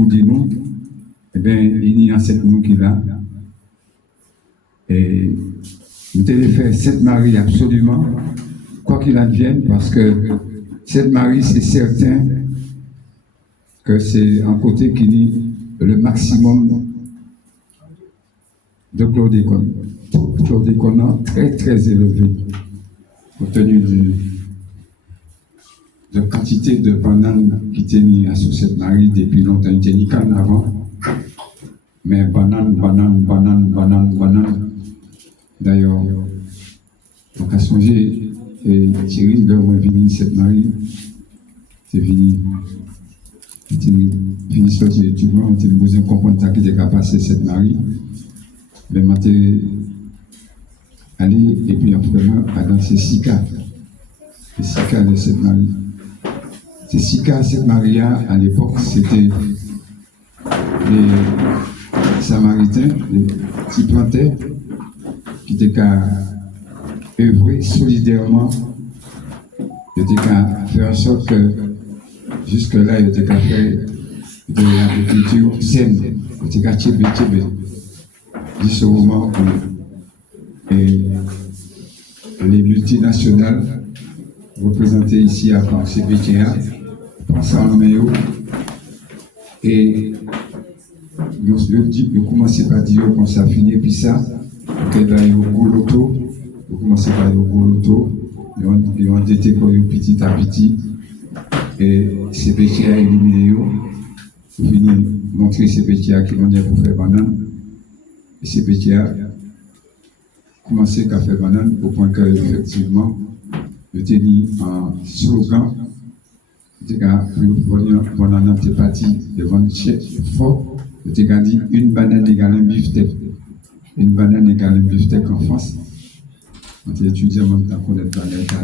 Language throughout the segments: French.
autour de nous, eh bien, il y a cette nous qui là. Et nous devons faire Sainte Marie absolument, quoi qu'il advienne, parce que Sainte Marie, c'est certain que c'est un côté qui dit le maximum de chlordécone. Chlordécone très très élevé, compte tenu de quantité de bananes qui étaient mises à Sainte Marie depuis longtemps. Il était ni qu'en avant, mais banane. D'ailleurs, on a songé, et Thierry, là où est venu Sainte Marie, c'est fini. Fini sortir d'étudiant, on a besoin de comprendre ça qui était capable de Sainte Marie. Mais on est allé, et puis après, à danser Sika. Les Sika de Sainte Marie. Ces Sika, Sainte Marie, à l'époque, c'était les Samaritains, les petits planteurs, qui étaient qu'à œuvrer solidairement, ils étaient qu'à faire en sorte que jusque-là, ils étaient qu'à faire de l'agriculture saine, ils étaient qu'à tchébé. D'ici au moment où les multinationales représentées ici à CBTA pensent en maillot et nous commençons par dire qu'on s'est fini, puis ça. Que là, il y a au loto, vous commencez par au loto, ils ont été petit à petit, et CPTA a éliminé, vous finissez montrer CPTA qui vont dire pour faire banane, et CPTA a commencé à faire banane au point que, effectivement, je t'ai mis un slogan, je t'ai dit, banane t'es parti devant le chef fort, je t'ai dit, une banane égale un beefsteak. Une banane égale un beefsteak en France. On a étudié en même temps qu'on est dans l'état.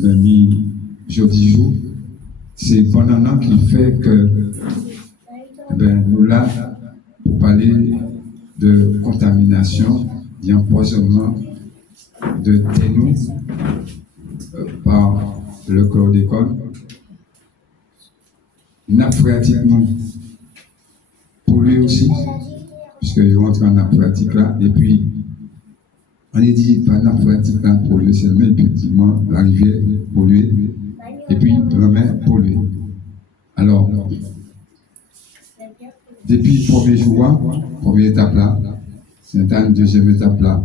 On a mis jeudi jour. C'est banane qui fait que nous là, pour parler de contamination, d'empoisonnement de ténou par le chlordécone, nappe phréatiquement pollué aussi. Puisqu'ils rentrent en nappe phréatique là, et puis on est dit par nappe phréatique là polluée seulement, effectivement, la rivière polluée, et puis la mer polluée. Alors, depuis le premier jour, première étape là, Sainte-Anne, deuxième étape là,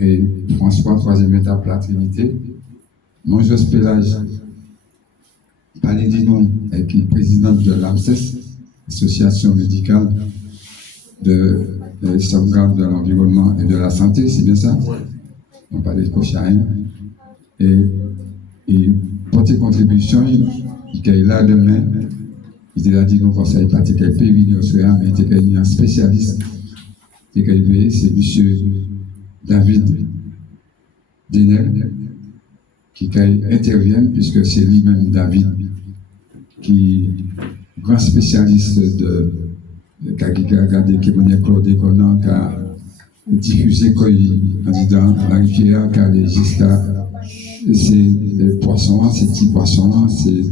et François, troisième étape là, Trinité, Monjos Pélage, Palédinon, qui est présidente de l'AMSES, Association médicale de sauvegarde de l'environnement et de la santé, c'est bien ça? On parlait de Cochaïn. Et porter contribution, il est là demain, il a dit non conseil pas qu'il peut venir au soir, mais il est un spécialiste. C'est M. David Denel qui intervient, puisque c'est lui-même David qui est grand spécialiste de qui a regardé qui est chlordécone, qui a diffusé dans la rivière, qui a jusqu'à ces poissons, ces petits poissons, ces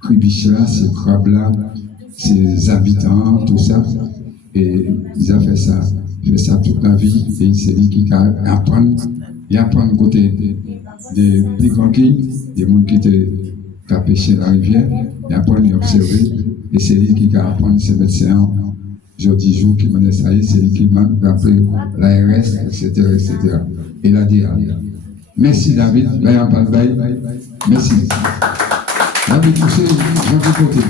cribiches-là, ces crabes-là, ces habitants, tout ça. Et ils ont fait ça toute la vie, et c'est lui qui apprend côté des plus grands des gens qui ont pêché la rivière, et apprend à observer, et c'est lui qui apprend ces médecins. Jeudi jour qui m'a ça, c'est lui qui m'a rappelé l'ARS, etc., etc. Et la DA. Merci David, là il y a pas de bail. Merci. David, poussez, j'en ai côté.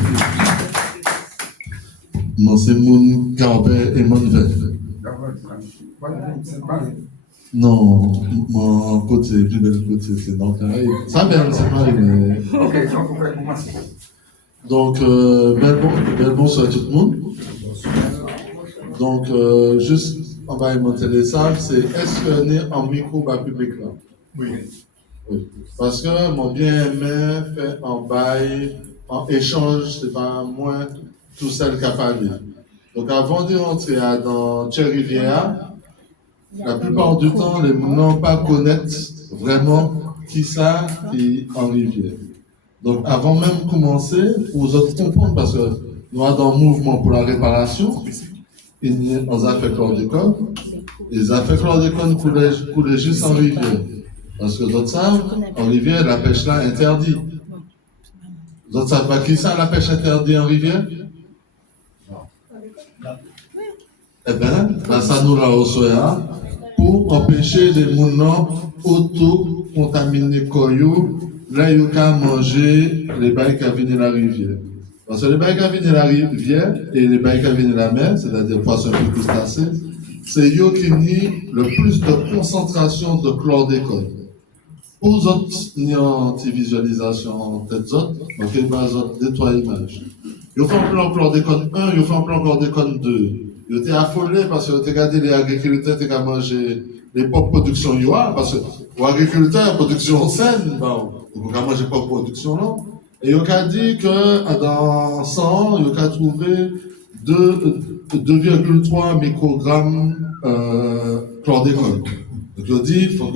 Non, c'est mon Carbet et mon Vert. Non, mon côté, plus bel côté, c'est dans le Caraïbe. Ça, ben, c'est pas mais... Ok, on peut commencer. Donc, bel bonsoir à tout le monde. Donc, juste en bas de mon téléphone, c'est est-ce que est en micro bas public là? Oui. Oui. Parce que mon bien-aimé fait en bail, en échange, c'est pas moi tout seul qui a parlé. Donc, avant de rentrer dans Thierry-Rivière, la plupart du temps, les gens n'ont pas connaître vraiment qui ça qui est en rivière. Donc, avant même de commencer, pour vous autres comprendre, parce que nous sommes dans le mouvement pour la réparation, il y a des affaires chlordécone, les affaires chlordécone coulaient juste en rivière. Parce que d'autres savent, en rivière, la pêche là est interdite. D'autres savent pas qui ça, la pêche interdite en rivière? Eh bien, ça nous l'a reçu pour empêcher les mounons auto-contaminer Koyo, là, ils ont manger les bails qui viennent la rivière. Parce que les bails qui viennent la rivière et les bails qui viennent la mer, c'est-à-dire poissons et crustacés, c'est eux qui nient le plus de concentration de chlordécone. Pour les autres, il y a une visualisation en tête autres, donc il y a deux, trois images. Ils ont fait un plan chlordécone 1, ils ont fait un plan chlordécone 2. Ils étaient affolés parce qu'ils ont regardé les agriculteurs qui ont mangé les propres productions UA, parce que les agriculteurs, production saine, bon, ils ont mangé pas de production là. Et ils ont dit que dans 100 ans, ils ont trouvé 2,3 microgrammes chlordécone. Donc ils ont dit, il faut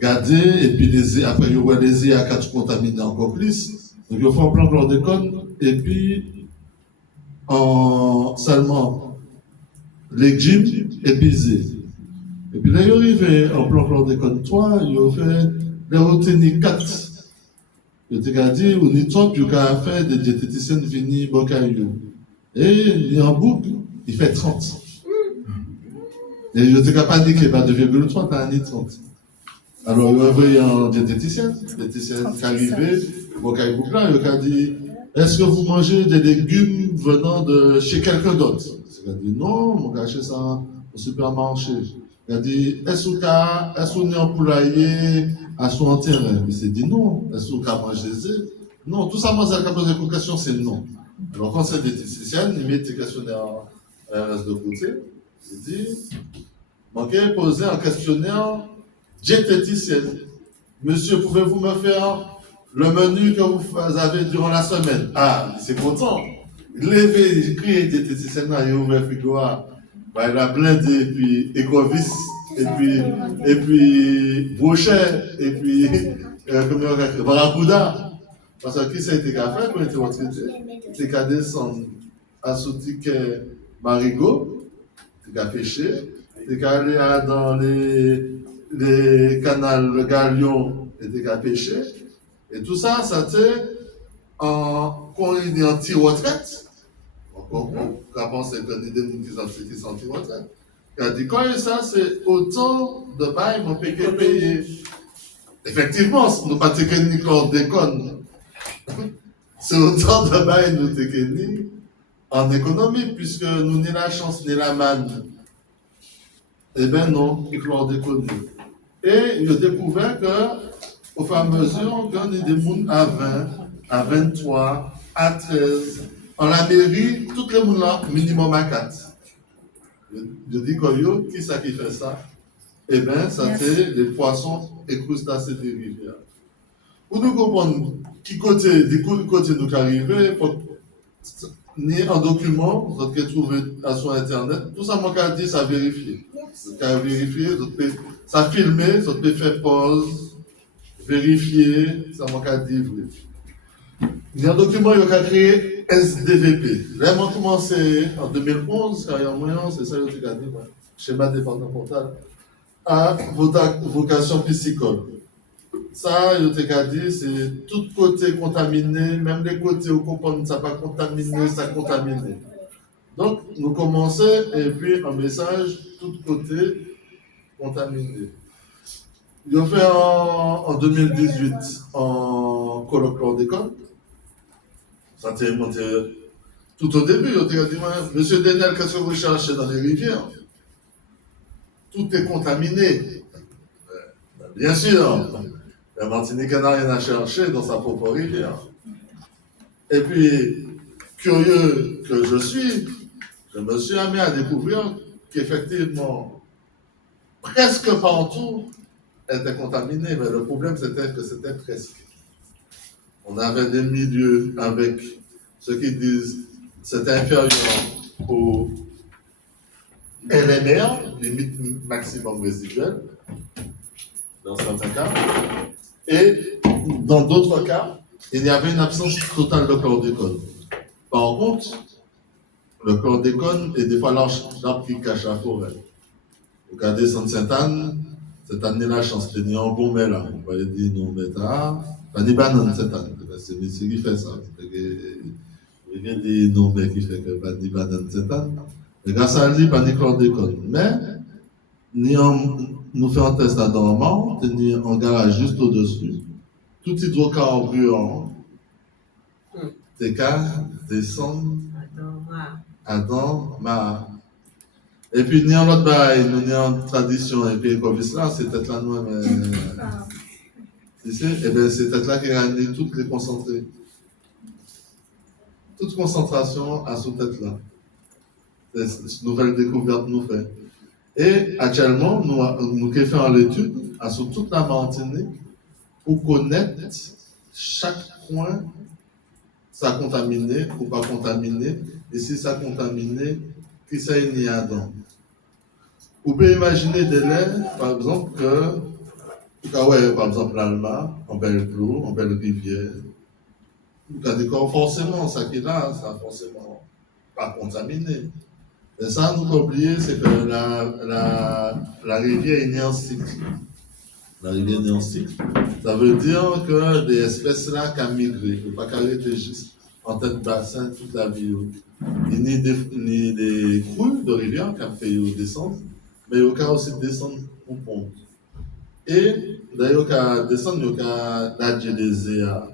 garder, et puis après ils ont les à 4 contaminés encore plus. Donc ils ont fait un plan chlordécone, et puis seulement légumes épuisés. Et puis là, ils sont arrivés en plan chlordécone 3, ils ont fait les retenues 4. Ils ont dit, on est top, ils ont fait des diététiciennes venus Bocaillou. Et en boucle, il fait 30. Et ils n'ont pas dit qu'il y a 2,3, t'as un 30. Alors, ils ont envoyé un diététicien qui est arrivé, Bocaillou là, il a dit, est-ce que vous mangez des légumes venant de chez quelqu'un d'autre? Il a dit, non, mon gars, chez ça au supermarché. Il a dit, est-ce qu'on est en poulailler à son terrain? Il s'est dit non. Est-ce qu'on a mangé des œufs? Non, tout ça, moi, ça a posé une question, c'est non. Alors, quand c'est diététicienne, il met tes questionnaires reste de côté. Il dit, manquez poser un questionnaire diététicienne. Monsieur, pouvez-vous me faire le menu que vous avez durant la semaine? Ah, c'est content. Il lève, il crie diététicienne, il a ouvert le frigo. Bah, il a blindé, et puis Ecovis, et puis Brochet, et puis Barracuda. Parce que qui ça a été fait quand il était retraité? C'est qu'à descendre à ce ticket Marigot, c'est qu'à pêcher, c'est qu'à aller dans les canals, le galion, c'est qu'à pêcher. Et tout ça, ça c'était quand il est en retraite. On pense que les deux qui sont en retraite. Il a dit, quand ça, c'est autant de bails mon payer. Effectivement, nous pas ni chlordécone. C'est autant de bails nous techniques en économie, puisque nous n'avons la chance ni la manne. Eh bien non, il chlordécone. Et il a découvert qu'au fur et à mesure, qu'on ait des gens à 20, à 23, à 13, en la mairie, toutes les gens là, minimum à 4. Je dis Koyo, qui ça qui fait ça? Eh bien, ça c'est les poissons et crustacés des rivières. Pour nous comprendre du côté nous arrivons, il faut ni un document, vous avez trouvé sur Internet, tout ça, moi, quand dit, ça vérifier. Ça vérifier, ça filmer, ça peut faire pause, vérifier, ça m'a dit vrai. Il y a un document qui a créé SDVP. Là, on a commencé en 2011, quand il y a un moyen, c'est ça que j'ai dit, schéma départemental, à vocation piscicole. Ça, je t'ai dit, c'est tout côté contaminé, même les côtés où on ça pas contaminé, ça contaminé. Donc, nous commençons, et puis un message, tout côté contaminé. Ils ont fait en 2018 en colloque chlordécone. Ça t'est monté tout au début. Ils ont dit, Monsieur Daniel, qu'est-ce que vous cherchez dans les rivières? Tout est contaminé. Bien sûr. La Martinique n'a rien à chercher dans sa propre rivière. Et puis, curieux que je suis, je me suis amené à découvrir qu'effectivement, presque partout était contaminé, mais le problème c'était que c'était presque. On avait des milieux avec ceux qui disent c'était inférieur au LMR, limite maximum résiduelle, dans certains cas. Et dans d'autres cas, il y avait une absence totale de chlordécone. Par contre, le chlordécone est des fois l'arbre qui cache la forêt. Regardez Sainte-Anne, cette année-là, je pense que c'était en bon là. On va dire, non, mais pas des bananes cette année. C'est le monsieur qui fait ça. Il y a des noms qui fait que pas des bananes cette année. Et grâce à lui, pas de chlordécone. Mais, nous faisons un test à dormant, ni en garage juste au-dessus. Tout hydrocarbure, t'es qu'à descendre à Dorma. Et puis, ni en l'autre bail, ni en tradition, et puis, comme ça, c'est peut-être là, nous, mais. Tu sais, et bien, c'est peut-être là qu'il y a toutes les concentrées. Toute concentration à sous tête là. C'est une nouvelle découverte nous fait. Et actuellement, nous faisons l'étude à sous toute la Martinique pour connaître chaque point, ça contaminé ou pas contaminé, et si ça contaminé, qui ça y a dedans. Vous pouvez imaginer des laits, par exemple, par exemple, l'Alma, en belle clou, en belle rivière, forcément, ça qui est là, ça forcément pas contaminé. Mais ça, nous oublier, c'est que la rivière est née en cycle. La rivière est née en cycle. Ça veut dire que des espèces là qui ont migré, il ne faut pas qu'elles étaient juste en tête de bassin toute la vie. Il n'y a ni des crues de rivière qui ont fait descendre, mais il y a aussi descendre au pont. Et d'ailleurs, il y descendre, il y a nager des zéas,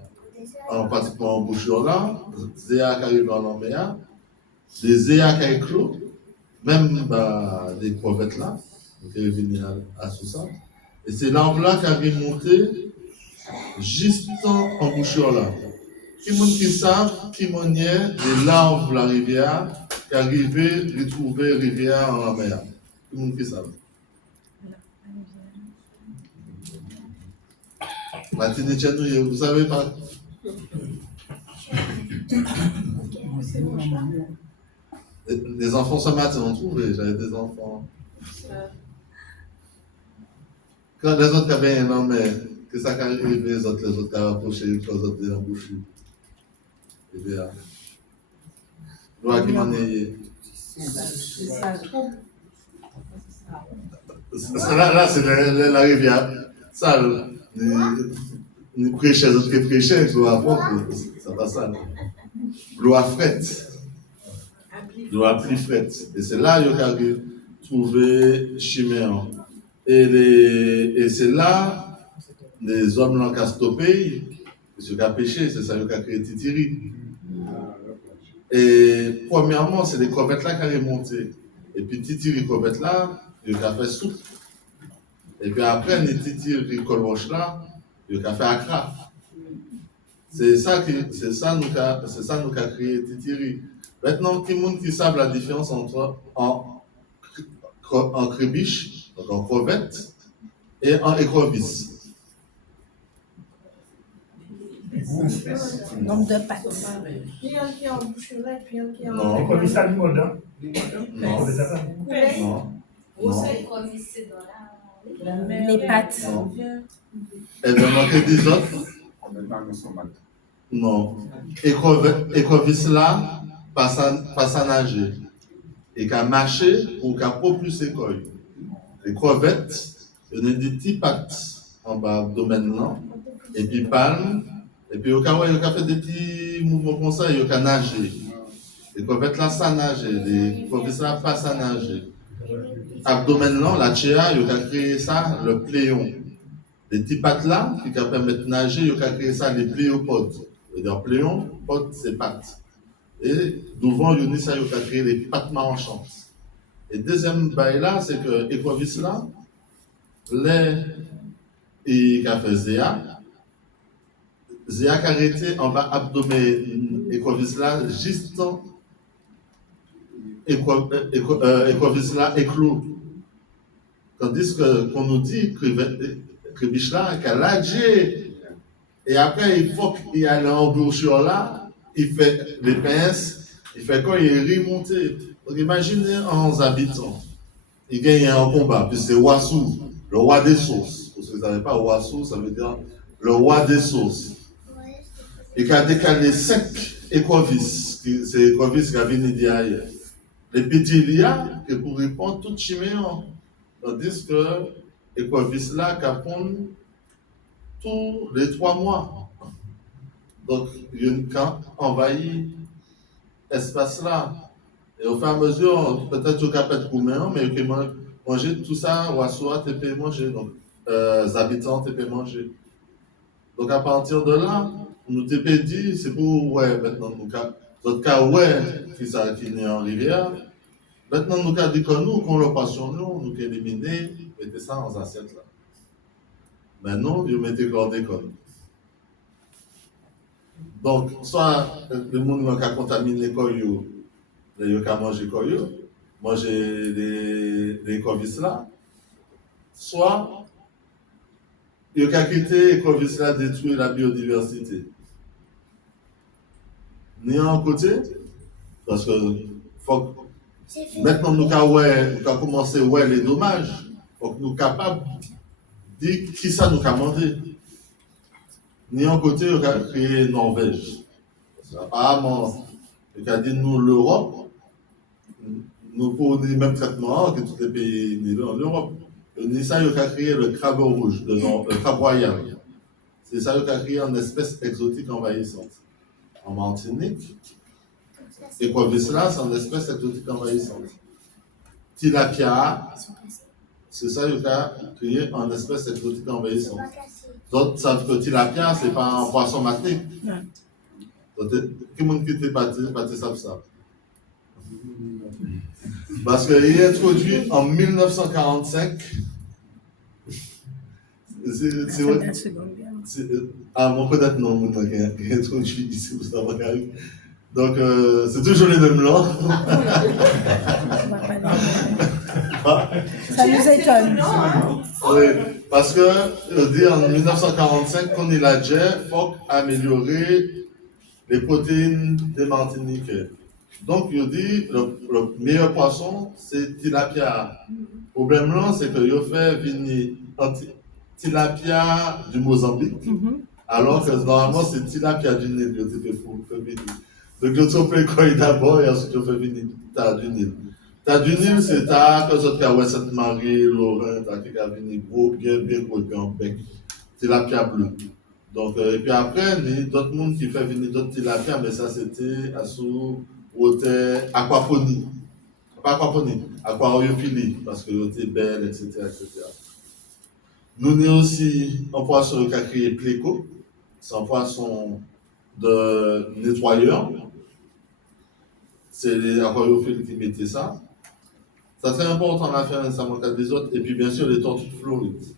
pratiquement en bouchure là, zéas qui arrivent en mer, des zéas qui éclos, même des crevettes là, qui reviennent à tout ça. Et c'est l'arbre là qui a monté juste en bouchure là. Qui savent qui maniait des larves de la rivière qui arrivaient retrouver la rivière en la mer. Tout le monde qui savent. Martinique, vous savez pas? Les enfants ce matin ont trouvé, j'avais des enfants. Quand les autres avaient un homme, que ça quand arrivé, les autres qui avaient approché, les autres étaient embouchés. Et bien, loi qui m'en est. Là, c'est la rivière. Ça, nous prêchons, les autres qui prêchaient, l'eau apprendre, ça va ça. L'eau à frette. L'eau à plus frette. Et c'est là qu'il y a trouvé Chiméon. Et c'est là, les hommes l'ont qu'à stopper, ce qui a péché, c'est ça qui a créé Titiri. Et premièrement, c'est les crevettes là qui ont remonté. Et puis Titiri crevettes là, il a fait soupe. Et puis après, les Titiri colroche là, il a fait Accra. C'est ça nous a créé Titiri. Maintenant, tout le monde qui savent la différence entre en crébiche, donc en crevette, et en écrevisse. Nombre de pattes. Puis un qui est en boucherie, puis un qui est en. Non. Écrevisse à l'imode, hein? Non. Non. Les pattes. Non. Elle va manquer des autres. Non. Écrevisse là, passe à nager. Et qu'à marcher ou qu'à propulser quoi. Les crevettes, il y a des petits pattes en bas abdomen là, et puis palme, et puis au cas où il y a fait des petits mouvements comme ça, il y a nager. Les crevettes là, ça nager, les crevettes là, pas ça nager. Abdomen là, la tchéa, il y a créé ça, le pléon. Les petits pattes là, qui permettent de nager, il y a créé ça, les pléopodes. C'est-à-dire pléon, pod, c'est pattes. Et devant Younis, il a créé les pattes marchandes. Et deuxième bail là, c'est que Écovis là, il a fait Zéa qui a arrêté en bas abdomen Écovis là, juste en Écovis là éclos. Tandis qu'on nous dit que Bichla, qu'elle a lâché. Et après, il faut qu'il aille en bouchure là, il fait les pinces, il fait quoi? Il est remonté. Donc imaginez 11 habitants. Il gagne un combat, puis c'est Wassou, le roi des sources. Parce que vous ne savez pas, Wassou, ça veut dire le roi des sources. et qui a décalé 5 écovis, c'est écovis qui a venu d'hier. Les petits liens, qui pour répondre tout chiméon. Tandis que l'écovis là, qui répond tous les 3 mois. Donc, il y a une camp envahi espace là. Et au fur et à mesure, peut-être tu capes de combien, mais tu peux manger tout ça, ou à soi, tu peux manger. Donc, les habitants, tu peux manger. Donc, à partir de là, nous t'ai dit, c'est pour, ouais, maintenant, nous, notre cas, ouais, qui ça, qui est en rivière. Maintenant, nous, cas, dit que nous, qu'on le passe sur nous, nous, éliminer, mettez ça dans assiette là. Maintenant, vous mettez hors d'école. Donc, soit le monde qui a contaminé l'école, il a mangé koyo, manger les covis là, soit il a quitté les covis là détruire la biodiversité. Ni en côté, parce que faut, maintenant nous avons commencé à voir les dommages, faut que nous sommes capables de dire qui ça nous a demandé. Ni en côté, il a créé Norvège. Apparemment, il a dit nous l'Europe. Nous pour le même traitement que tous les pays en Europe. Et ça, il a créé le crabe rouge, le crabe royal. C'est ça qu'il a créé une espèce exotique envahissante. En Martinique, et quoi que cela, c'est une espèce exotique envahissante. Tilapia, c'est ça qu'il a créé une espèce exotique envahissante. D'autres savent que tilapia, ce n'est pas un poisson maté. Donc, tout le monde qui était parti savent ça. Parce qu'il est introduit en 1945. C'est vrai. Mon peut-être non, qui est introduit ici, vous savez. Donc, c'est toujours les mêmes langues. Ça nous étonne. Oui, parce que, dit en 1945, quand il a dit, il faut améliorer les protéines des Martiniquais. Donc, il dit, le meilleur poisson, c'est tilapia. Le problème là, c'est que il fait venir tilapia du Mozambique, alors que normalement, c'est tilapia du Nil. Il fait venir. Donc, il fait quoi d'abord et ensuite, il fait venir tas du Nil. Tas du Nil, c'est tas que ce qu'il y a Sainte-Marie, Lorraine, tas qui a venu gros, bien gros, et en bec. Tilapia bleu. Donc, et puis après, il y a d'autres monde qui fait venir d'autres tilapia, mais ça, c'était à sous aquaponie. Pas aquaponie, aquariophilie, parce que c'était belle, etc., etc. Nous avons aussi un poisson qui a créé Pléco, c'est un poisson de nettoyeur. C'est les aquariophiles qui mettaient ça. C'est très important à faire nécessairement qu'à des autres, et puis bien sûr les tortues florides.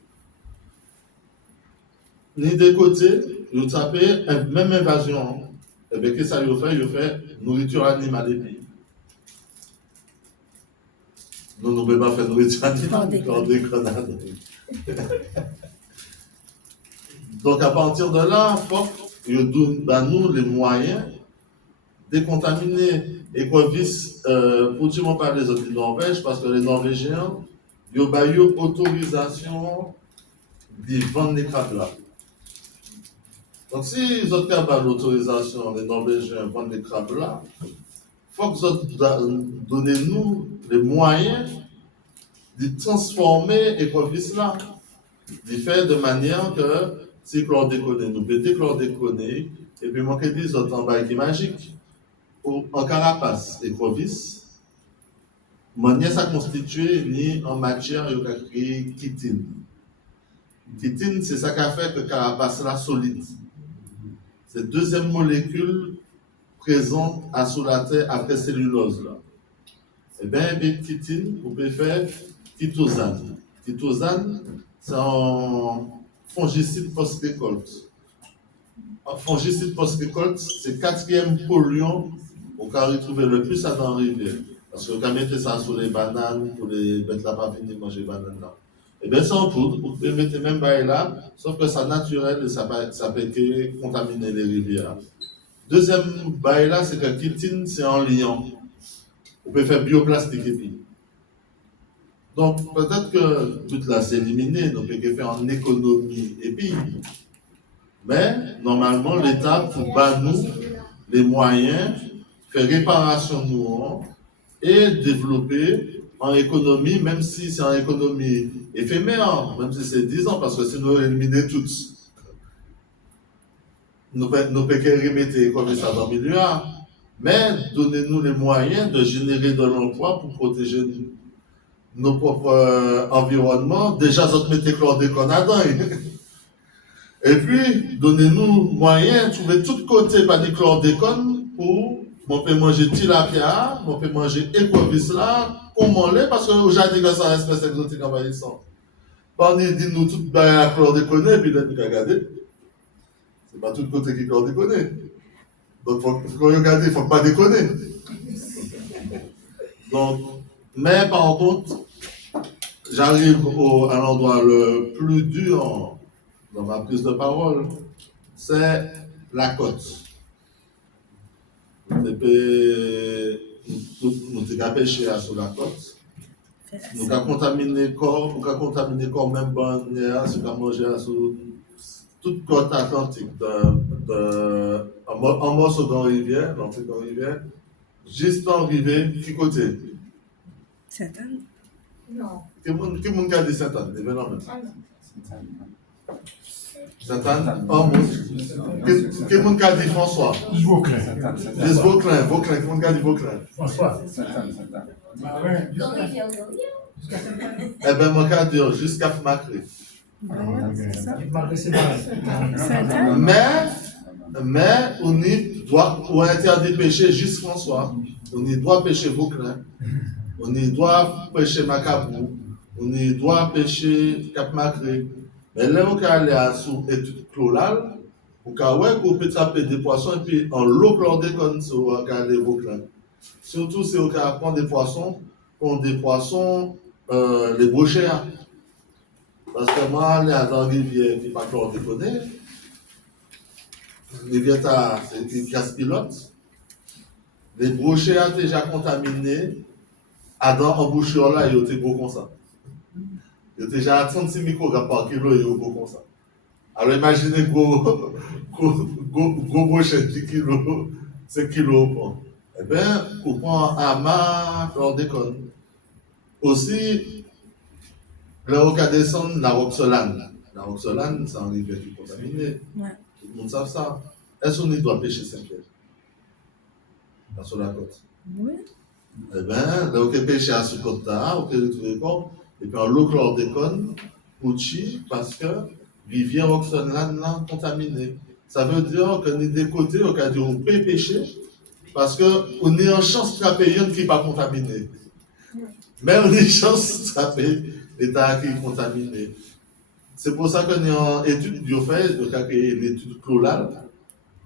Ni des côtés, vous tapez même invasion. Et bien, qu'est-ce que ça il fait nourriture animale et puis. Nous ne pouvons pas faire nourriture animale, on déconne. Donc, à partir de là, il faut que nous donnions les moyens de décontaminer Ecovis, pour tout le monde parler des autres Norvèges, parce que les Norvégiens, ils ont eu autorisation de vendre les crabes là. Donc, si les autres ont l'autorisation, les Norvégiens vendent les crabes là, il faut que vous donnez-nous les moyens de transformer Ecovis là, de faire de manière que si chlordéconé, nous pétons chlordéconé, et puis manquer des autres en bas qui est magique. En carapace, Ecovis, manière ça constitué ni en matière il a créé chitine. Chitine, c'est ça qui a fait que le carapace là solide. C'est la deuxième molécule présente sous la terre après cellulose là. Eh bien, chitine, vous pouvez faire chitosane. Chitosane, c'est un fongicide post-récolte. Un fongicide post-récolte, c'est le quatrième polluant qu'on peut retrouver le plus dans la rivière. Parce que quand on met ça sur les bananes, pour les bêtes là, pas venir manger les bananes là. Eh bien, c'est en poudre, vous pouvez mettre même là, sauf que c'est naturel et ça peut contaminer les rivières. Deuxième bail là, c'est que chitine, c'est en liant. Vous pouvez faire bioplastique et puis. Donc, peut-être que tout là, c'est éliminé, donc on peut faire en économie et puis. Mais, normalement, l'État, pour nous les moyens, faire réparation de nous et développer en économie, même si c'est en économie éphémère, même si c'est 10 ans, parce que sinon, éliminer toutes. Nous pouvons remettre comme ça dans le milieu, mais donnez-nous les moyens de générer de l'emploi pour protéger nos propres environnements. Déjà, vous mettez chlordécone dedans. Et puis, donnez-nous moyens, trouver tout côté pas de chlordécone pour on peut manger tilapia, on peut manger écovis là, comment l'est, parce que aujourd'hui, c'est une espèce exotique envahissante. Parmi nous tout la chlordécone, et puis là, nous regardez. C'est pas tout le côté qui chlordécone. Donc, faut regarder, il ne faut pas déconner. Donc, mais par contre, j'arrive à l'endroit le plus dur dans ma prise de parole, c'est la côte. Nous avons pêché sur la côte. Nous avons contaminé le corps, nous avons contaminé le corps même bon, nous avons mangé sur toute côte atlantique, en morceau dans la rivière, l'entrée dans la rivière, juste en rivière, qui côté? Sainte-Anne? Non. Qui monde a dit Sainte-Anne? Sainte-Anne? Oh mon Dieu. Qui monde a dit François? Vauclin. Vauclin, qui monde a dit Vauclin? François. Eh bien, moi, je dire jusqu'à Macré. Mais, on doit interdire de pêcher juste François. On doit pêcher Vauclin. On doit pêcher Macabou. On doit pêcher Cap Macré. Mais là, on peut aller à sous étude chlorale. On peut taper des poissons et puis en l'eau chlordécone, on peut aller Vauclin. Surtout si on peut prendre des poissons, les brochets. Parce que moi, aller dans la rivière qui n'est pas chlordéconée, la rivière, c'est une casse pilote. Les brochets sont déjà contaminés. Dans l'embouchure là, ils étaient gros comme ça. Ils étaient déjà à 36 microgrammes par kilo, ils étaient gros comme ça. Alors imaginez gros brochet 10 kilos, 5 kilos au point. Eh bien, on prend un amas, chlordécone. Aussi, là, on peut descendre la roxolane. La roxolane, c'est un rivière qui est contaminée. Ouais. Tout le monde sait ça. Est-ce qu'on doit pêcher 5 pieds sur la côte? Oui. Eh bien, là, on peut pêcher à ce côte-là, on peut retrouver le corps, et puis en l'eau chlordécone, parce que rivière roxolane là contaminée. Ça veut dire que nous, des côtés, on peut pêcher, parce qu'on est en chance de trapper une qui n'est pas contaminée. Mais on a une chance de trapper l'État qui est contaminé. C'est pour ça qu'on est en étude l'étude chlorale.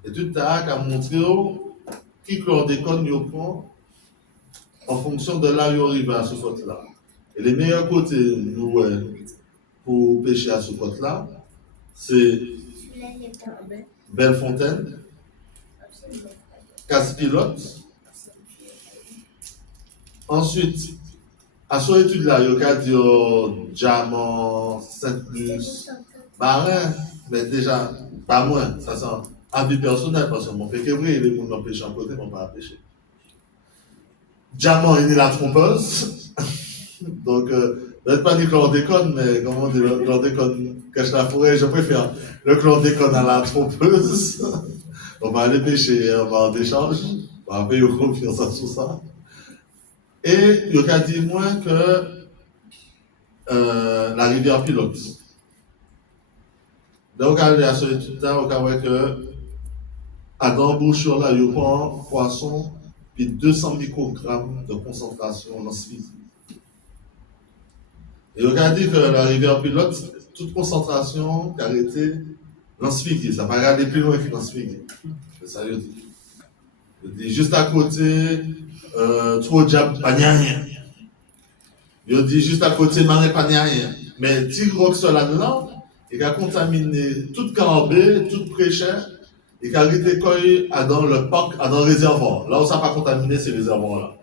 L'étude qui a montré qui chlordécone il prend en fonction de là où il arrive à ce côté-là. Et les meilleurs côtés nous, pour pêcher à ce côté-là, c'est Bellefontaine, Casse-Pilote. Ensuite, à son étude là, il y a dit Diamant, Saint-Luce, Marin, mais déjà, pas moins, ça c'est un avis personnel, parce que mon père est vrai, les gens qui pêchent en côté, ne vont pas pêcher. Diamant, il est la trompeuse. Donc, peut-être pas du chlordécone, mais comment on dit, le chlordécone cache la forêt, je préfère le chlordécone à la trompeuse. On va aller pêcher, on va en échange, on va payer confiance sur ça. Et il y a dit moins que la rivière pilote. Donc, on a ce étude-là, on voit que à l'embouchure là, il y a un poisson, puis 200 microgrammes de concentration dans ce physique. Et on a dit que la rivière pilote, toute concentration qui a été l'asphyxie, ça va aller plus loin que l'asphyxie. C'est ça, je dis. Je dis juste à côté, trop diable, pas rien. Je dis juste à côté, marais, pas rien. Mais Tiroxolane là, il a contaminé toute Carabée, toute Préchère, il a arrêté dans le parc, dans le réservoir. Là où ça n'a pas contaminé, c'est le réservoir là.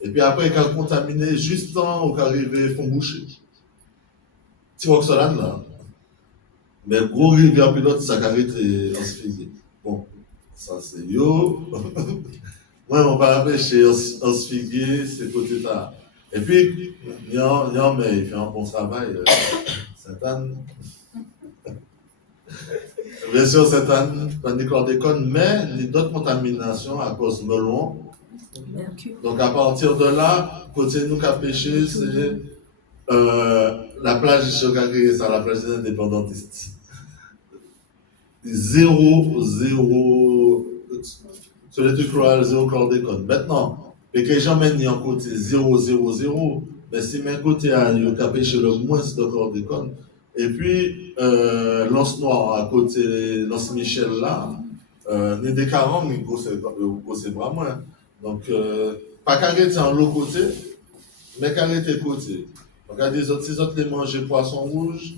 Et puis après, il a contaminé juste temps où il est arrivé Fond Boucher. Tiroxolane là. Mais gros rivière pilote, ça carrette en Sfigé. Bon, ça c'est yo. Moi, on va pêcher en Sfigé, c'est côté là. Et puis, il fait un bon travail. Sainte-Anne. Bien sûr, Sainte-Anne, dans les chlordécone, mais il y a d'autres contaminations à cause de melon. Donc, à partir de là, côté nous qui a pêché, c'est la plage de Chocagé, c'est la plage des indépendantistes. Zéro, sur les trucs zéro chlordécone. Maintenant, les gens mènent en côté 0,0,0, mais si mes côté à pêché le moins de chlordécone. Et puis, Lance Noir à côté Lance Michel là, ni des 40, mais c'est vraiment. Donc, pas qu'arrêter en l'autre côté, mais qu'arrêter côté. Regardez, si autres les manger poisson rouge,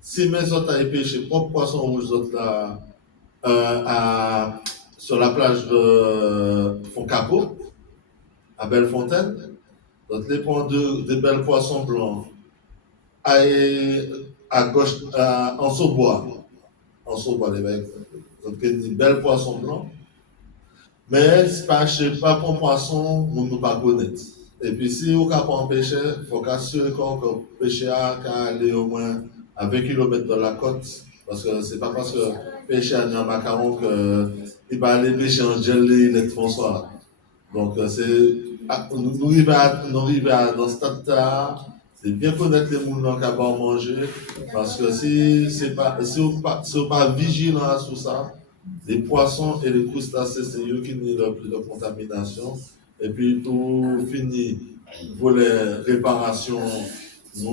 si mes autres à pêcher propre poisson rouge, autres là, sur la plage de Foncapot, à Bellefontaine, donc les prendre de belles poissons blancs à gauche, en Saubois, les mecs, donc des belles poissons blancs, mais c'est pas pour poisson, nous ne pas connaître. Et puis si vous ne pouvez pas pêcher, il faut qu'assurer qu'on pêche à aller au moins à 20 km de la côte, parce que c'est pas parce que pêcher à un macaron qu'il va aller pêcher en gelée les François. Donc nous arrivons dans ce stade-là, c'est bien connaître les moulins qu'on va manger, parce que si vous n'êtes pas vigilant sur ça, les poissons et les crustacés, c'est eux qui ont le plus de contamination. Et puis tout fini pour les réparations, il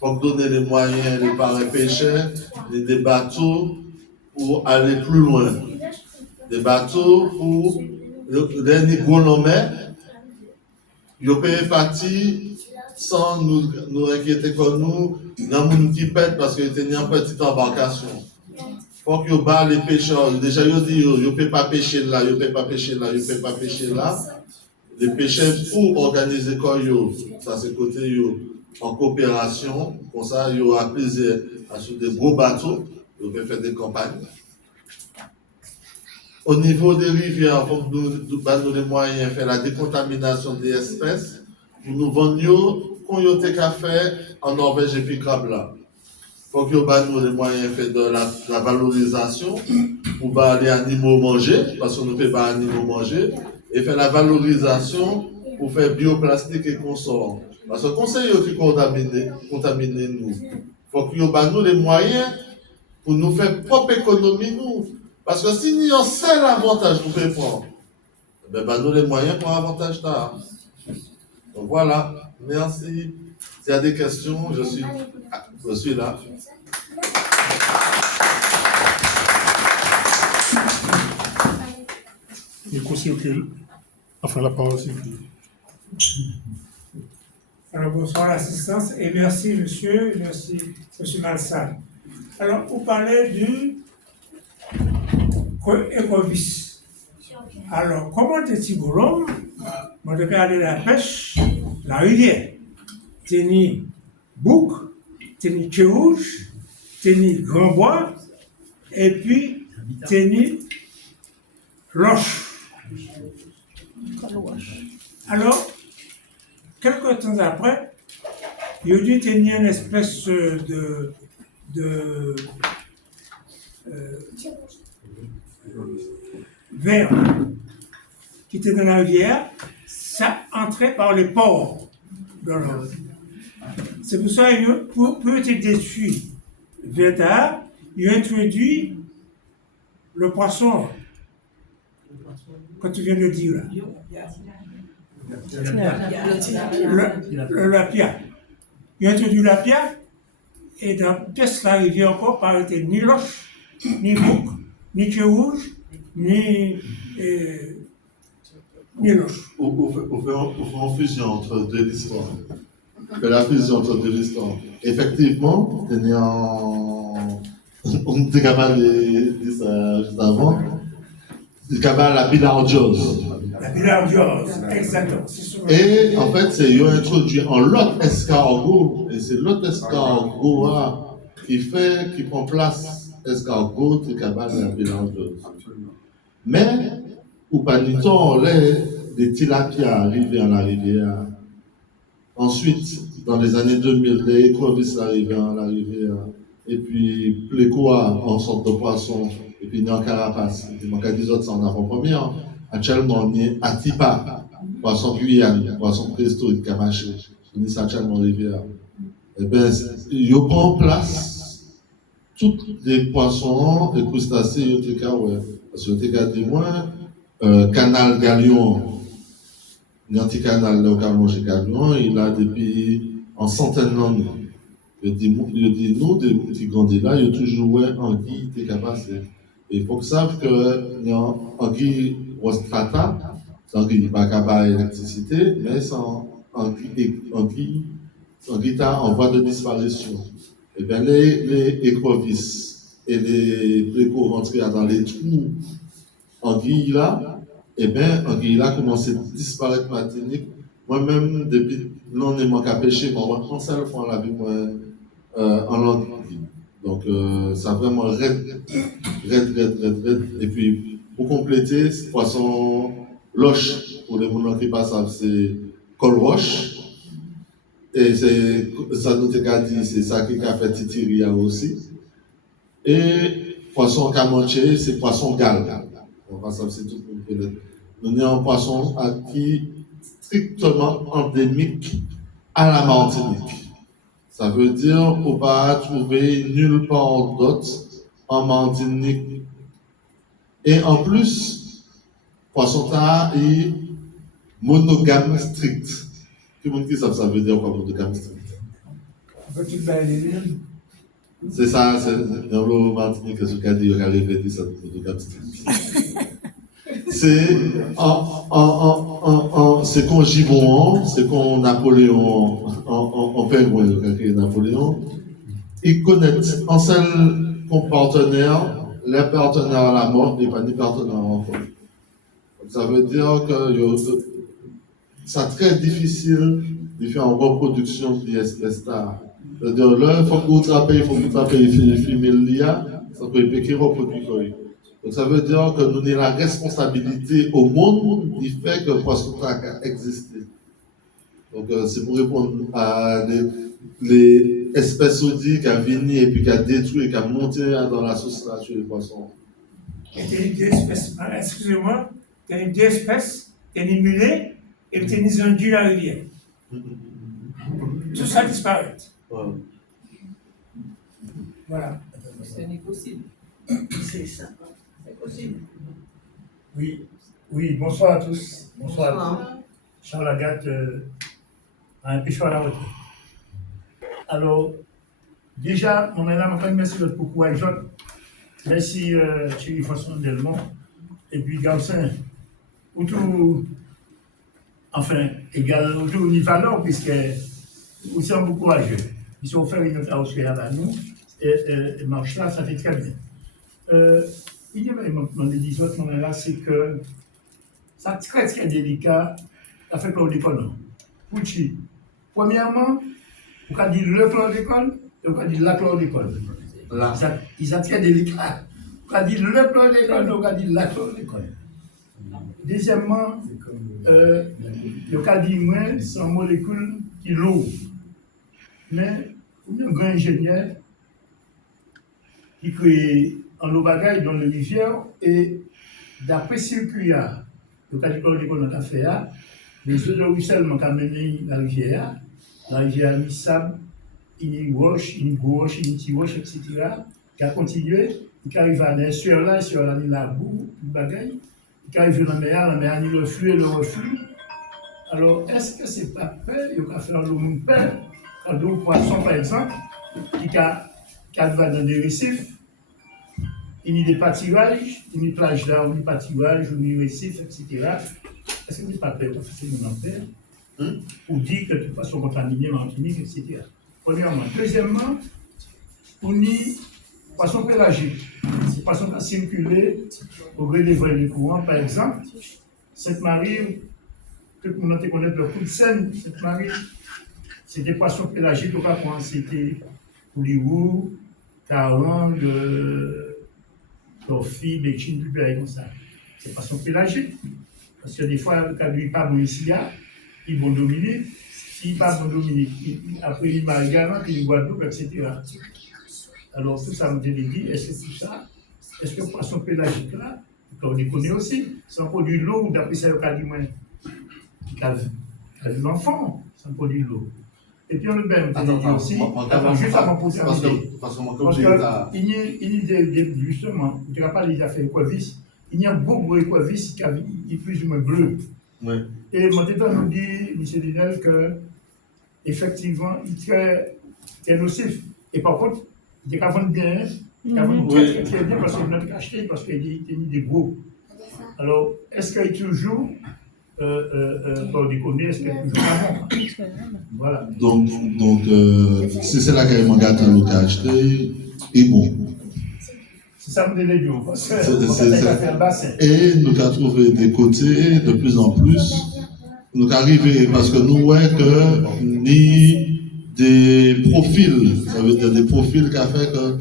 faut donner les moyens de réparer pêcheurs, des bateaux pour aller plus loin. Des bateaux pour les gouvernements, ils peuvent partir sans nous inquiéter comme nous, dans le monde qui pète parce qu'ils étaient en petite embarcation. Faut que vous les pêcheurs, déjà ils disent, ils ne peuvent pas pêcher là, ils ne peuvent pas pêcher là, ils ne peuvent pas pêcher là. Les pêcheurs pour organiser quoi, ça c'est côté en coopération, comme ça il y aura plaisir à sur des gros bateaux, ils peuvent faire des campagnes. Au niveau des rivières, il faut que nous donnions les moyens de faire la décontamination des espèces, pour nous vendre qu'on y a café en Norvège et puis Krabla. Il faut que nous donnions les moyens de faire de la valorisation pour les animaux manger, parce qu'on ne peut pas animaux manger, et faire la valorisation pour faire bioplastique et consort. Parce que le conseil qui contamine nous. Il faut que nous donnions les moyens pour nous faire propre économie nous. Parce que si nous avons un seul avantage pour faire prendre, ben nous les moyens pour un avantage là. Donc voilà, merci. S'il y a des questions, je suis là. Le coup circule. Enfin, la parole circule. Alors, bonsoir l'assistance et merci monsieur Malsal. Alors, vous parlez du écovis. Alors, comment t'es-tu bolon? Moi, je vais aller à la pêche, la rivière. Tenir bouc, tenir queue rouge, tenir grand bois, et puis tenir roche. Alors, quelques temps après, il a dû tenir une espèce de verre qui était dans la rivière, ça entrait par les pores dans l'eau. C'est pour ça que pour être détruit vers tard, il a introduit le poisson, quand tu viens de dire là. Le lapia. Il a introduit le lapia, et dans la pièce la rivière encore, pas été ni roche, ni bouc, ni queue rouge, ni roche. On fait une fusion entre deux histoires. La fusion entre deux histoires. Effectivement, on était capable de dire ça juste avant. C'est capable la bilhardiose. La bilhardiose, exactement. Et en fait, c'est introduit en l'autre escargot. Et c'est l'autre escargot qui prend place escargot et cabane et la mélangeuse. Mais, ou pas du temps, les tilapias arrivent à la rivière. Ensuite, dans les années 2000, les écrevisses arrivaient à la rivière. Et puis, plécoa en sorte de poisson. Et puis, dans carapace. Et puis, dans les autres, c'est en avant-première. Actuellement, on est à Tipa, poisson Guyane, poisson Presto et Camaché. On est actuellement rivière. Eh bien, il prend place tous les poissons et crustacés, parce que tu as moins canal Galion, l'anticanal localement chez Galion, il a depuis en centaines d'années. Il dit, nous, des petits grandis là, il y a toujours anguille qui est capable. Et il faut que savent que anguille rostrata, c'est anguille pas capable d'électricité, mais c'est anguille en voie de disparition. Et bien, les écrevisses et les plécots rentrés dans les trous anguilles là, et bien, anguille là commence à disparaître maintenant. Moi-même, depuis l'an et manque à pêcher, moi, en seule fois, la vie, moi, en langue. Donc, ça a vraiment raide. Et puis, pour compléter, ce poisson loche, pour les gens qui passent, c'est col roche. Et ça nous a dit, c'est ça qui a fait titiria aussi. Et poisson camanché, c'est poisson gal. On va savoir c'est tout le monde. Nous avons un poisson qui strictement endémique à la Martinique. Ça veut dire qu'on ne peut pas trouver nulle part d'autre en Martinique. Et en plus, poisson est monogame strict. Tout le monde qui sait ça veut dire quoi, monogame strict. C'est ça, c'est dans le Martinique que ce qu'a dit, il a répété ça, monogame strict. C'est qu'on Gibon, c'est qu'on Napoléon, en pingouin, Napoléon, ils connaissent en seul comme partenaire, les partenaires à la mort et pas des partenaires en vie. Ça veut dire que c'est très difficile de faire une reproduction des espèces là. C'est-à-dire là, il faut que vous travaillez, l'IA, ça peut être qui reproduit. Donc ça veut dire que nous avons la responsabilité au monde du fait que le poisson a existé. Donc c'est pour répondre à les espèces audites qui ont venu et puis qui ont détruit et qui ont monté dans la sauce là sur les poissons. Et t'as une espèce, excusez-moi, t'as une espèce, t'as une mulée et t'as une ondule dans la rivière. Tout ça disparaît. Ouais. Voilà. C'est impossible. C'est ça. C'est possible. Oui, bonsoir à tous. Bonsoir. Charles Agathe, un pêcheur à la retraite. Alors, déjà, mon madame, merci de beaucoup à John. Merci, Thierry François Delmont. Et puis, Garcin, ou tout, enfin, égal, ou tout, il valeur, puisque nous sommes beaucoup courageux. Ils sont fait une autre là-bas, nous, et marche là, ça fait très bien. Il y a des autres moments là, c'est que c'est très très délicat à faire chlordécone. Pourquoi? Premièrement, on a dit le chlordécone et on a dit la chlordécone. Ils sont très délicats. On a dit le chlordécone et on a dit la chlordécone. Deuxièmement, on a dit moins, c'est une molécule qui est lourde. Mais on a un grand ingénieur qui crée en l'eau bagaille dans les rivières et d'après circuit, le cas du chlordécone a fait, les eaux de ruissellement qui amènent la rivière a mis sable, une roche, une gauche, une petite roche, etc. qui a continué, qui arrive à l'insueur là, sur la boue, le bagaille, qui arrive dans la mer, il le flux et le reflux. Alors, est-ce que c'est pas peur, il y a faire l'eau de peur, quand l'eau poisson par exemple, qui va dans des récifs, il y a des pâturages, il y a des plages là, il y a des pâturages, il y a des récifs, etc. Est-ce que ce n'est pas peur, parce que c'est une peur, ou dit que les poissons contaminés, Martinique, etc. Premièrement. Deuxièmement, on y poissons pélagiques. Les poissons qui ont circulé au gré des vents et des courants, par exemple, Sainte-Marie, tout le monde connaît le coup de Seine, Sainte-Marie, c'est des poissons pélagiques, c'était Pouliou, caron, torfille, béchine, du père comme ça. C'est poisson pélagique. Parce que des fois, quand il n'est pas bon ici, il est bon Dominique. S'il n'est pas bon Dominique, après il va garantir, il boit d'eau, etc. Alors tout ça me dit, est-ce que tout ça, est-ce que le poisson pélagique là, on les connaît aussi, sans produit de l'eau, d'après ça, il y a du moins, qui a l'enfant, sans produit de l'eau. Et puis on le même, aussi, juste avant pour terminer. Parce qu'il y a justement, tu n'as pas déjà fait Equavis, il y a beaucoup d'Equavis qui est plus ou moins bleu. Ouais. Et mon téton nous dit, M. Dinel, que effectivement, il est très nocif. Et par contre, il est qu'à vendre bien, il est qu'à vendre très bien parce qu'il n'a acheté, parce qu'il est des gros. Alors, est-ce qu'il est toujours, pour déconner, est-ce qu'il est toujours avant? Voilà. Donc si c'est la carrière manga que nous avons acheté, et bon. C'est ça me délai bio, parce que faire bassin. Et nous avons trouvé des côtés de plus en plus. Nous arrivons parce que nous voyons que ni des profils, ça veut dire des profils qui ont fait que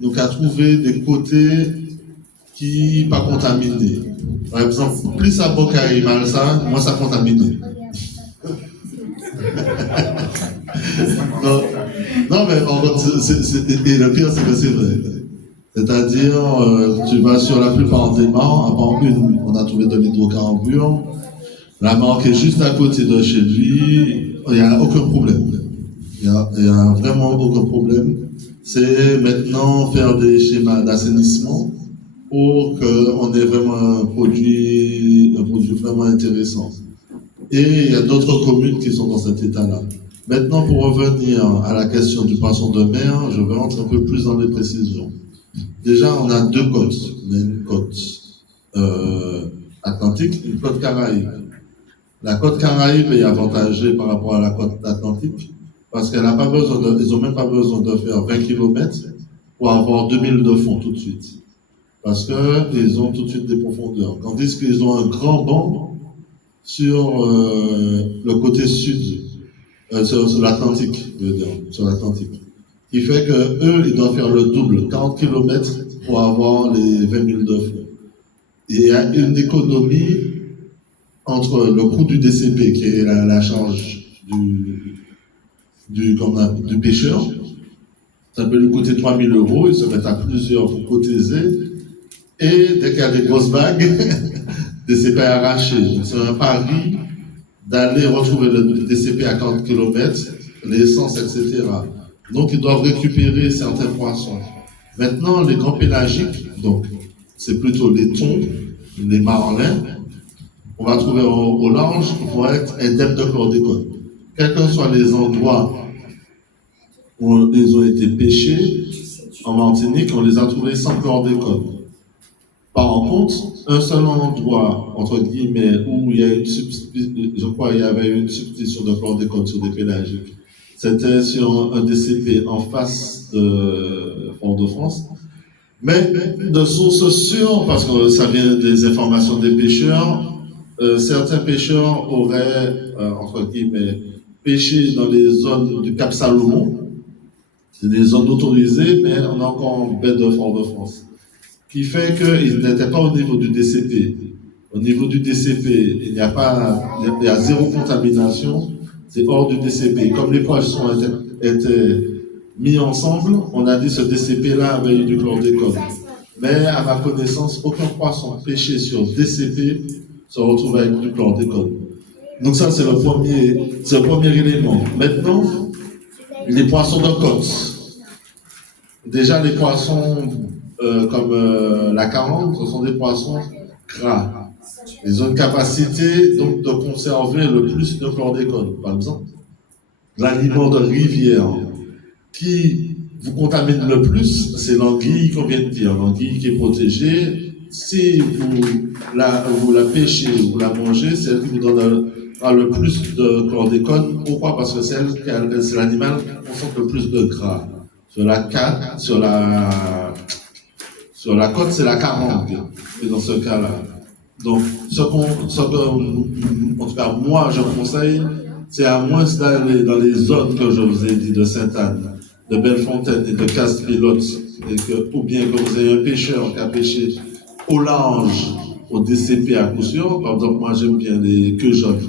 nous avons trouvé des côtés qui ne sont pas contaminés. Par exemple, plus ça bocaille mal ça, moins ça contaminé. Non, mais en fait, et le pire, c'est que c'est vrai. C'est-à-dire, tu vas sur la plupart des mares, à part une, on a trouvé de l'hydrocarbure. La mare qui est juste à côté de chez lui, il n'y a aucun problème. Il n'y a vraiment aucun problème. C'est maintenant faire des schémas d'assainissement pour qu'on ait vraiment un produit vraiment intéressant. Et il y a d'autres communes qui sont dans cet état-là. Maintenant, pour revenir à la question du poisson de mer, je vais rentrer un peu plus dans les précisions. Déjà, on a deux côtes. On a une côte atlantique et une côte caraïbe. La côte caraïbe est avantagée par rapport à la côte atlantique parce qu'elle n'a pas besoin ils n'ont même pas besoin de faire 20 km pour avoir 2000 de fond tout de suite. Parce qu'ils ont tout de suite des profondeurs. Tandis qu'ils ont un grand banc sur le côté sud, sur l'Atlantique, je veux dire, sur l'Atlantique. Qui fait que eux, ils doivent faire le double, 40 km pour avoir les 20 000 de fond. Et il y a une économie entre le coût du DCP, qui est la charge du pêcheur. Ça peut lui coûter 3 000 €, ils se mettent à plusieurs pour cotiser. Et dès qu'il y a des grosses vagues, DCP arrachés. C'est un pari d'aller retrouver le DCP à 40 km, l'essence, etc. Donc, ils doivent récupérer certains poissons. Maintenant, les grands pélagiques, donc, c'est plutôt les thons, les marlins, on va trouver au large, vont être indemnes de chlordécone. Quels que soient les endroits où ils ont été pêchés, en Martinique, on les a trouvés sans chlordécone. Par contre, un seul endroit, entre guillemets, où il y a je crois qu'il y avait une substitution de chlordécone sur des pélagiques, c'était sur un DCP en face de Fort-de-France. Mais de sources sûres, parce que ça vient des informations des pêcheurs, certains pêcheurs auraient, entre guillemets, pêché dans les zones du Cap Salomon. C'est des zones autorisées, mais on est encore en baie de Fort-de-France. Qui fait qu'ils n'étaient pas au niveau du DCP. Au niveau du DCP, il y a zéro contamination, c'est hors du DCP. Comme les poissons étaient mis ensemble, on a dit ce DCP-là avait eu du chlordécone. Mais à ma connaissance, aucun poisson pêché sur DCP se retrouve avec du chlordécone. Donc ça, c'est le premier élément. Maintenant, les poissons de côte. Déjà, les poissons comme la carotte, ce sont des poissons gras. Ils ont une capacité donc de conserver le plus de chlordécone. Par exemple, l'aliment de rivière qui vous contamine le plus, c'est l'anguille qu'on vient de dire, l'anguille qui est protégée. Si vous la pêchez ou vous la mangez, c'est elle qui vous donnera le plus de chlordécone. Pourquoi? Parce que c'est l'animal qui concentre le plus de gras. Sur la côte, c'est la carangue, et dans ce cas-là. Donc, en tout cas, moi, je conseille, c'est à moins d'aller dans les zones que je vous ai dit de Sainte-Anne, de Bellefontaine et de Casse-Pilote, ou bien que vous avez un pêcheur qui a pêché au large, au DCP à coup sûr. Par exemple, moi j'aime bien les queues jaunes,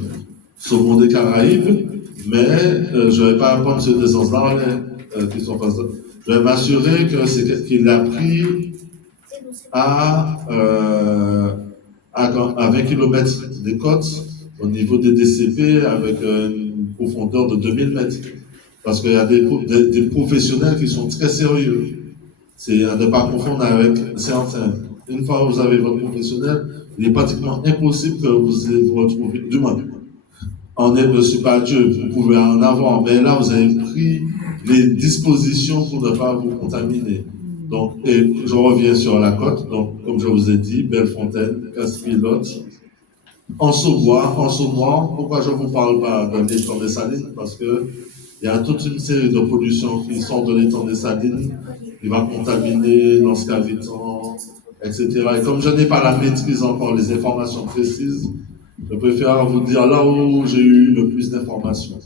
saumon des Caraïbes, mais je ne vais pas prendre ce essence-là qui sont pas ça. Je vais m'assurer que c'est qu'il a pris à 20 km des côtes au niveau des DCP avec une profondeur de 2000 mètres. Parce qu'il y a des professionnels qui sont très sérieux. C'est à ne pas confondre avec certains. Une fois que vous avez votre professionnel, il est pratiquement impossible que vous vous retrouviez, du moins, je ne suis pas Dieu, vous pouvez en avoir, mais là vous avez pris les dispositions pour ne pas vous contaminer. Donc, et je reviens sur la côte, donc comme je vous ai dit, Bellefontaine, Casse-Pilote, en Saubois, pourquoi je ne vous parle pas de l'étang des Salines? Parce que il y a toute une série de pollutions qui sortent de l'étang des Salines, qui va contaminer l'Anscavitan, etc. Et comme je n'ai pas la maîtrise encore, les informations précises, je préfère vous dire là où j'ai eu le plus d'informations.